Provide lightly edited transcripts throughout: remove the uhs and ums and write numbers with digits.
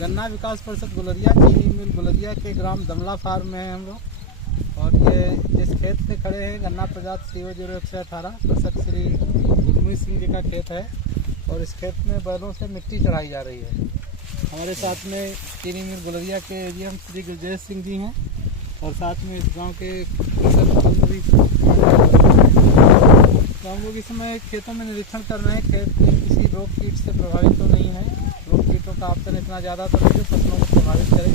गन्ना विकास परिषद गुलरिया चीनी मिल गुलरिया के ग्राम दमला फार्म में हैं हम लोग। और ये जिस खेत पे खड़े हैं गन्ना प्रजाति CO0118 कृषक श्री गुरमीत सिंह जी का खेत है। और इस खेत में बैलों से मिट्टी चढ़ाई जा रही है। हमारे साथ में चीनी मिल गुलरिया के एजीएम श्री गुरजेश सिंह जी हैं और साथ में इस गांव के कृषक भी। तो हम लोग इस समय खेतों में निरीक्षण कर रहे हैं। खेत में किसी रोग कीट से प्रभावित तो नहीं है। रोग कीटों का आपतन इतना ज़्यादा तो नहीं जो फसलों को प्रभावित करे।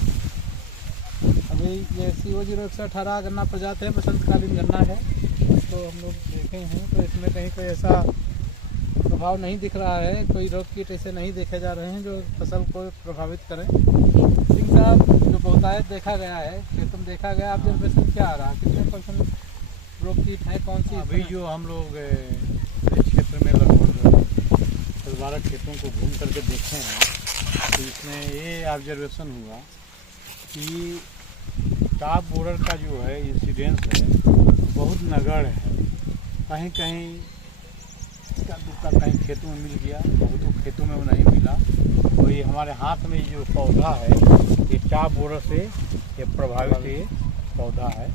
अभी ये CO0118 गन्ना प्रजाति है, बसंतकालीन गन्ना है। तो हम लोग देखे हैं तो इसमें कहीं कोई ऐसा प्रभाव नहीं दिख रहा है। कोई रोग कीट ऐसे नहीं देखे जा रहे हैं जो फसल को प्रभावित करें। सिंह साहब, जो बहुतायत देखा गया है खेतों में देखा गया, ऑब्जर्वेशन क्या आ रहा है? कितने % रोग कीट है? कौन सी? अभी जो हम लोग इस क्षेत्र में लगभग 12 खेतों को घूम करके देखे हैं तो इसमें ये ऑब्जर्वेशन हुआ कि टॉप बोरर का जो है इंसिडेंस है बहुत नगण्य है। कहीं कहीं इसका दुक्का कहीं खेतों में मिल गया, बहुतों खेतों में वो नहीं मिला। और ये हमारे हाथ में जो पौधा है ये टॉप बोरर से ये प्रभावित ये पौधा है,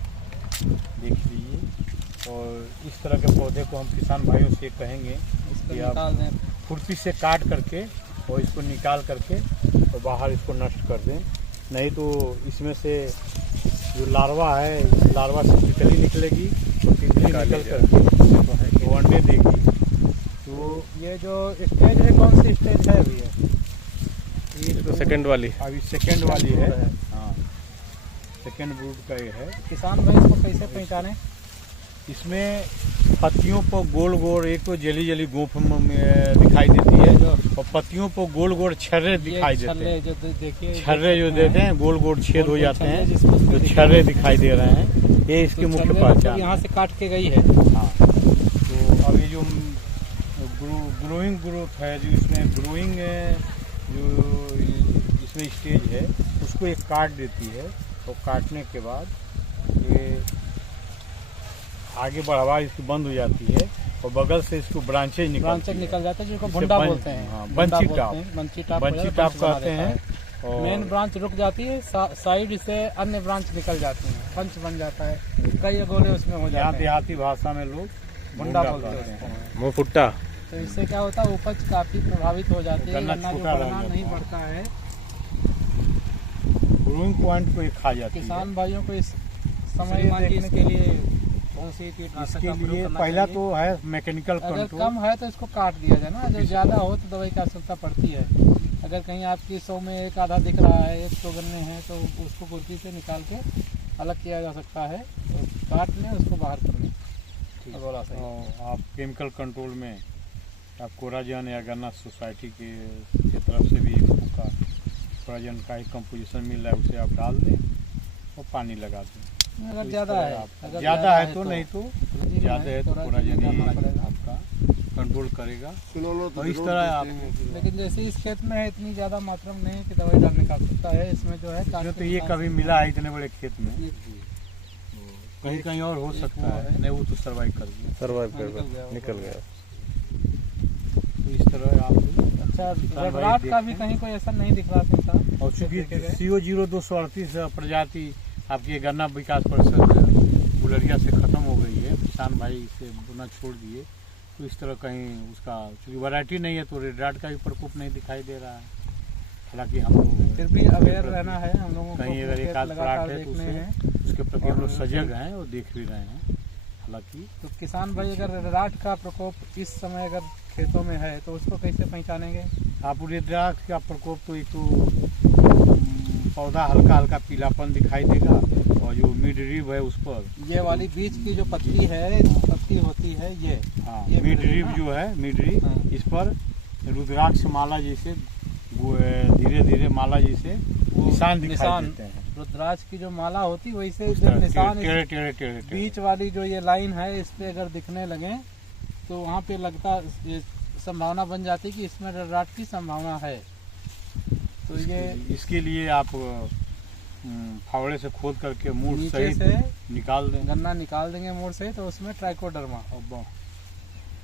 देख लीजिए। और इस तरह के पौधे को हम किसान भाइयों से कहेंगे कि आप खुरपी से काट करके और इसको निकाल करके और बाहर इसको नष्ट कर दें। नहीं तो इसमें से जो लार्वा है इस लार्वा से तितली निकलेगी, तितली निकल करके तो अंडे देगी। तो ये जो स्टेज है कौन सी स्टेज है अभी? ये तो सेकंड वाली अभी सेकंड वाली है। हाँ, सेकंड ब्रूड का ये है। किसान भाई इसको कैसे पहचाने? इसमें पत्तियों पर गोल गोल एक तो जली जली गोफ दिखाई देती है और पत्तियों पर गोल गोल छर्रे दिखाई देते हैं। जो देखिए छर्रे जो देते हैं गोल गोल छेद हो जाते हैं तो छर्रे दिखाई दे रहे हैं। ये इसकी मुख्य पहचान यहाँ से काट के गई है। हाँ, तो अभी जो ग्रोइंग ग्रोथ है, जो इसमें ग्रोइंग जो इसमें स्टेज है उसको एक काट देती है। और काटने के बाद ये आगे बढ़ावा इसकी बंद हो जाती है और बगल से इसको ब्रांचेज निकल जाते हैं जिसको भुंडा बोलते हैं। बंची टाप कहते हैं। और मेन ब्रांच रुक जाती है, साइड से अन्य ब्रांच निकल जाती है, पंच बन जाता है, कई गोले उसमें हो जाते हैं। देहाती भाषा में लोग भुंडा बोलते हैं, मुँह फुट्टा। तो इससे क्या होता है उपज काफी प्रभावित हो जाती है। गन्ना जो बढ़ना नहीं बढ़ता है, ग्रोइंग पॉइंट को खा जाती है। किसान भाइयों को इस समय देखने के लिए कौन सी कीटनाशक का प्रयोग करना पहला चाहिए? तो है मैकेनिकल कंट्रोल। अगर कम है तो इसको काट दिया जाए ना, जब ज्यादा हो तो दवाई की आवश्यकता पड़ती है। अगर कहीं आपकी 100 में एक आधा दिख रहा है, 100 गन्ने हैं तो उसको खुरपी से निकाल के अलग किया जा सकता है और काट लें, उसको बाहर कर लें। बोला सही। आप केमिकल कंट्रोल में आप कोराजन या गन्ना सोसाइटी के तरफ से भी का कोराजन का एक कंपोजिशन मिल रहा है, उसे आप डाल दें और पानी लगा दें। अगर तो ज़्यादा है तो नहीं तो ज़्यादा है तो कोराजन आपका कंट्रोल करेगा। तो इस तरह आप, लेकिन जैसे इस खेत में है इतनी ज़्यादा मात्रा में नहीं कि दवाई डालने का आवश्यकता है। इसमें जो है तो ये कभी मिला है इतने बड़े खेत में, कहीं कहीं और हो सकता है। नहीं, वो तो सर्वाइव कर गया, निकल गया। तो इस तरह आप रात का भी कहीं कोई ऐसा नहीं दिख रहा था। और चूँकि CO0238 प्रजाति आपकी गन्ना विकास परिषद गुलरिया से ख़त्म हो गई है, किसान भाई इसे बोना छोड़ दिए, तो इस तरह कहीं उसका चूँकि वैरायटी नहीं है तो रेड राट का भी प्रकोप नहीं दिखाई दे रहा है। हालांकि हम लोग फिर भी अवेयर रहना है हम लोगों को। कहीं अगर एक आध प्लाट है तो उसके प्रति हम लोग सजग हैं और देख भी रहे हैं। हालांकि तो किसान भाई अगर राट का प्रकोप इस समय अगर खेतों में है तो उसको कैसे पहचानेंगे आप? रेड राट का प्रकोप तो एक तो पौधा हल्का हल्का पीलापन दिखाई देगा और जो मिड रिब है उस पर ये वाली बीच की जो पत्ती होती है ये, हाँ, मिड रिब जो है मिड रिब, हाँ, इस पर रुद्राक्ष माला जैसे धीरे धीरे माला जैसे निशान दिखाई देते हैं। रुद्राक्ष की जो माला होती वैसे निशान टेढ़े बीच वाली जो ये लाइन है इस पे अगर दिखने लगे तो वहाँ पे लगता ये संभावना बन जाती है कि इसमें राट की संभावना है। तो ये इसके लिए आप फावड़े से खोद करके मूड़ सहित निकाल दें, गन्ना निकाल देंगे मूड़ से, तो उसमें ट्राइकोडर्मा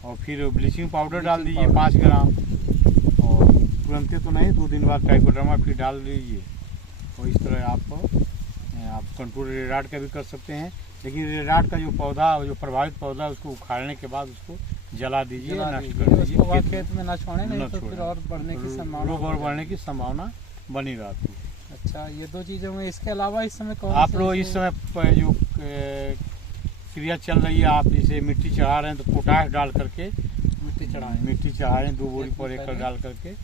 और फिर ब्लीचिंग पाउडर डाल दीजिए 5 ग्राम और तुरंत तो नहीं, 2 दिन बाद ट्राइकोडर्मा फिर डाल लीजिए। और इस तरह आप कंट्रोल रेराट का भी कर सकते हैं। लेकिन रेराट का जो पौधा, जो प्रभावित पौधा है, उसको उखाड़ने के बाद उसको जला दीजिए, नष्ट कर दीजिए। उसको बाद खेत में न छोड़े, नहीं तो फिर और बढ़ने की संभावना, रोग और बढ़ने की संभावना बनी रहती है। अच्छा, ये 2 चीज़ों में। इसके अलावा इस समय कौन आप लोग इस समय जो क्रिया चल रही है, आप इसे मिट्टी चढ़ा रहे हैं, तो पोटाश डाल करके मिट्टी चढ़ा रहे हैं, 2 बोरी पर एकड़ डाल करके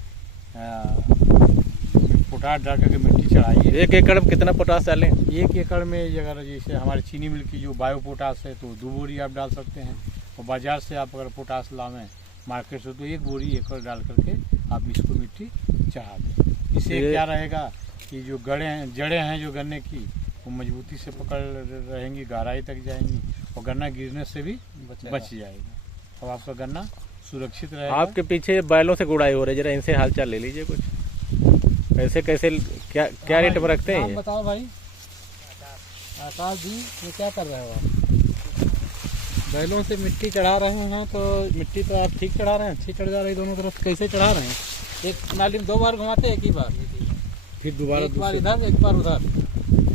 पोटाश डाल करके मिट्टी चढ़ाइए। 1 एकड़ में कितना पोटाश डालें? 1 एकड़ में अगर जैसे हमारे चीनी मिल की जो बायो पोटाश है, तो 2 बोरी आप डाल सकते हैं। और बाजार से आप अगर पोटाश लावें मार्केट से, तो 1 बोरी एकड़ डाल करके आप इसको मिट्टी चढ़ा दें। इससे क्या रहेगा कि जो जड़ें हैं जो गन्ने की, वो मजबूती से पकड़ रहेंगी, गहराई तक जाएंगी, और गन्ना गिरने से भी बच जाएगा। और आपका गन्ना सुरक्षित रहेगा। आपके पीछे बैलों से गुड़ाई हो रही है, जरा इनसे हालचाल ले लीजिए कुछ। कैसे क्या रेट में रखते हैं ये? बताओ भाई। आकाश जी, ये क्या कर रहे हो आप? बैलों से मिट्टी चढ़ा रहे हैं, तो मिट्टी तो आप ठीक चढ़ा रहे हैं, अच्छी चढ़ जा रही दोनों तरफ। कैसे चढ़ा रहे हैं? एक नाली में 2 बार घुमाते हैं, एक ही बार, फिर दोबारा एक बार इधर, एक बार उधर,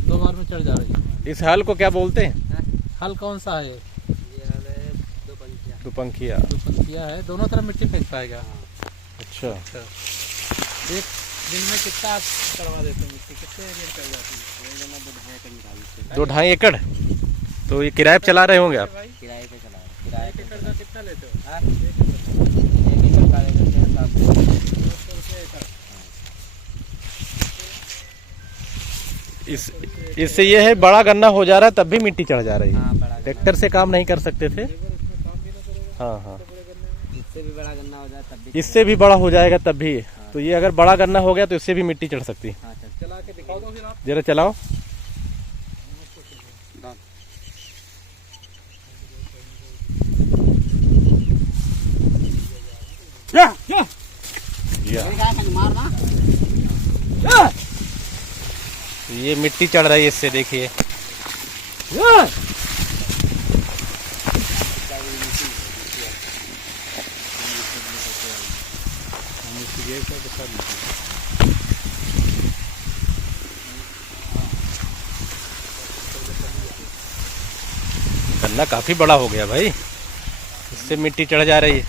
2 बार में चढ़ जा रही है। इस हल को क्या बोलते हैं? हल कौन सा है? दुपंखिया। दुपंखिया है। दोनों तरफ मिट्टी फेंक पाएगा। अच्छा। एक दिन में कितना आप करवा देते हैं मिट्टी? कितने एरिया चल जाती है? 2-2.5 एकड़। तो ये किराए पे चला रहे होंगे आप? किराए पे चला है। किराए 1 एकड़ का कितना लेते हो? हाँ, 1 एकड़ का ले लेते हैं 700 रुपये एकड़। इससे ये है बड़ा गन्ना हो जा रहा है तब भी मिट्टी चढ़ जा रही है। हाँ, बड़ा ट्रैक्टर से काम नहीं कर सकते थे। हाँ। इससे भी बड़ा गन्ना हो जाए तब भी। इससे भी बड़ा हो जाएगा तब भी। तो ये अगर बड़ा गन्ना हो गया तो इससे भी मिट्टी चढ़ सकती है। हाँ, चला के दिखाओ दो फिर आप। जरा चलाओ। मारना। ये मिट्टी चढ़ रही है इससे, देखिए। गन्ना काफी बड़ा हो गया भाई, इससे मिट्टी चढ़ जा रही है।